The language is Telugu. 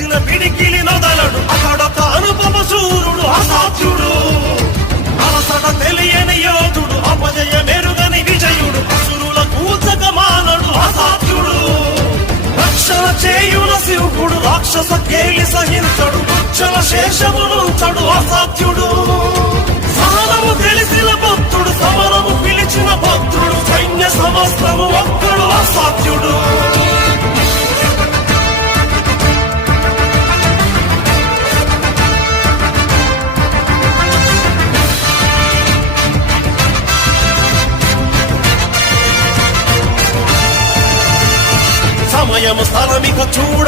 వేసిన పిడికిలి నొదలడు అతడొక అనుపమ శూరుడు అసాధ్యుడు అలసట తెలియని యోధుడు అపజయ మెరుగని విజయుడు అసురుల కూచక మానడు అసాధ్యుడు రక్షణ చేయుల శివుడు రాక్షస కేలి సహించడు ఉచ్చల శేషమునుంచడు అసాధ్యుడు సహనము తెలిసిన భక్తుడు సమరము పిలిచిన భక్తుడు సైన్య సమస్తము ఒక్కడు అసాధ్యుడు సమయము స్థలమిక చూడ